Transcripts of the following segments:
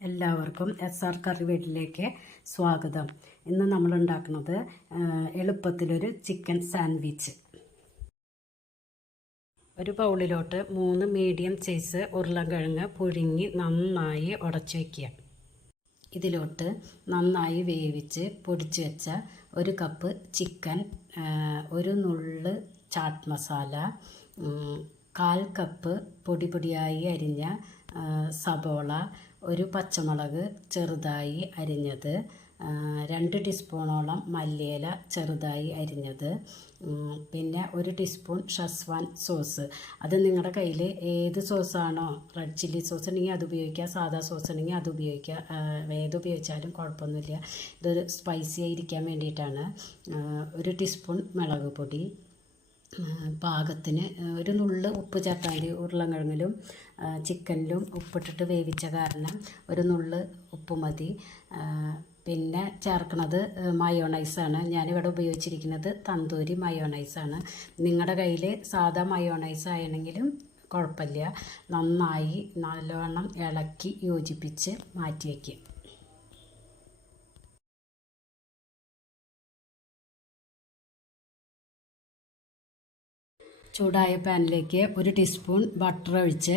എല്ലാവർക്കും SR കറി വീട്ടിലേക്ക് സ്വാഗതം. ഇന്ന് നമ്മൾ ഉണ്ടാക്കുന്നത് എളുപ്പത്തിലൊരു ചിക്കൻ സാൻഡ്വിച്ച്. ഒരു ബൗളിലോട്ട് 3 മീഡിയം സൈസ് ഉരുളക്കിഴങ്ങ് പുഴുങ്ങി നന്നായി ഉടച്ചു വയ്ക്കുക. ഇതിലോട്ട് നന്നായി വേവിച്ച് പൊടിച്ച് വെച്ച 1 കപ്പ് ചിക്കൻ, 1 നുള്ള് ചാട്ട് മസാല, 1/4 കപ്പ് പൊടിയായി അരിഞ്ഞ സബോള, 1 പച്ചമുളക് ചെറുതായി അരിഞ്ഞത്, 2 ടീസ്പൂണോളം മല്ലിയില ചെറുതായി അരിഞ്ഞത്, പിന്നെ 1 ടീസ്പൂൺ ഷെസ്വാൻ സോസ്. അത് നിങ്ങളുടെ കയ്യിൽ ഏത് സോസാണോ, റെഡ് ചില്ലി സോസ് ഉണ്ടെങ്കിൽ അത് ഉപയോഗിക്കുക, സാധാ സോസ് ഉണ്ടെങ്കിൽ അത് ഉപയോഗിക്കുക. ഏത് ഉപയോഗിച്ചാലും കുഴപ്പമൊന്നുമില്ല. ഇതൊരു സ്പൈസി ആയിരിക്കാൻ വേണ്ടിയിട്ടാണ്. 1 ടീസ്പൂൺ മുളക് പൊടി, പാകത്തിന് 1 നുള്ള് ഉപ്പ് ചേർത്താൽ മതി. ഉരുളക്കിഴങ്ങിലും ചിക്കനിലും ഉപ്പിട്ടിട്ട് വേവിച്ച കാരണം 1 നുള്ള് ഉപ്പ് മതി. പിന്നെ ചേർക്കുന്നത് മയോണൈസാണ്. ഞാനിവിടെ ഉപയോഗിച്ചിരിക്കുന്നത് തന്തൂരി മയോണൈസാണ്. നിങ്ങളുടെ കയ്യിൽ സാധാ മയോണൈസ് ആണെങ്കിലും കുഴപ്പമില്ല. നന്നായി നല്ലവണ്ണം ഇളക്കി യോജിപ്പിച്ച് മാറ്റി വയ്ക്കുക. ചൂടായ പാനിലേക്ക് 1 ടീസ്പൂൺ ബട്ടർ ഒഴിച്ച്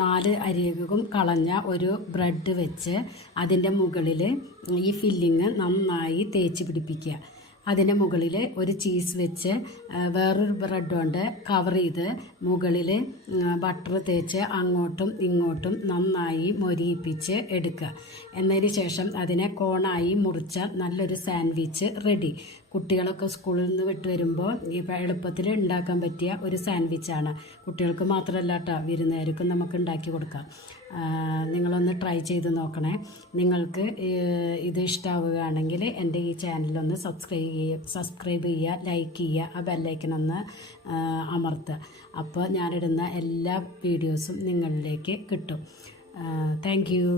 4 അരികും കളഞ്ഞ ഒരു ബ്രെഡ് വെച്ച് അതിൻ്റെ മുകളിൽ ഈ ഫില്ലിങ് നന്നായി തേച്ച് പിടിപ്പിക്കുക. അതിൻ്റെ മുകളിൽ 1 ചീസ് വെച്ച് വേറൊരു ബ്രെഡ് കൊണ്ട് കവർ ചെയ്ത് മുകളിൽ ബട്ടർ തേച്ച് അങ്ങോട്ടും ഇങ്ങോട്ടും നന്നായി മൊരിയിപ്പിച്ച് എടുക്കുക. എന്നതിന് ശേഷം അതിനെ കോണായി മുറിച്ച നല്ലൊരു സാൻഡ്വിച്ച് റെഡി. കുട്ടികളൊക്കെ സ്കൂളിൽ നിന്ന് വിട്ട് വരുമ്പോൾ ഇപ്പോൾ എളുപ്പത്തിൽ ഉണ്ടാക്കാൻ പറ്റിയ ഒരു സാൻഡ്വിച്ചാണ്. കുട്ടികൾക്ക് മാത്രമല്ല കേട്ടോ, വിരുന്നുകാർക്കും നമുക്ക് ഉണ്ടാക്കി കൊടുക്കാം. നിങ്ങളൊന്ന് ട്രൈ ചെയ്ത് നോക്കണേ. നിങ്ങൾക്ക് ഇത് ഇഷ്ടമാവുകയാണെങ്കിൽ എൻ്റെ ഈ ചാനലൊന്ന് സബ്സ്ക്രൈബ് ചെയ്യുക, ലൈക്ക് ചെയ്യുക, ആ ബെല്ലൈക്കനൊന്ന് അമർത്തുക. അപ്പോൾ ഞാനിടുന്ന എല്ലാ വീഡിയോസും നിങ്ങളിലേക്ക് കിട്ടും. Thank you.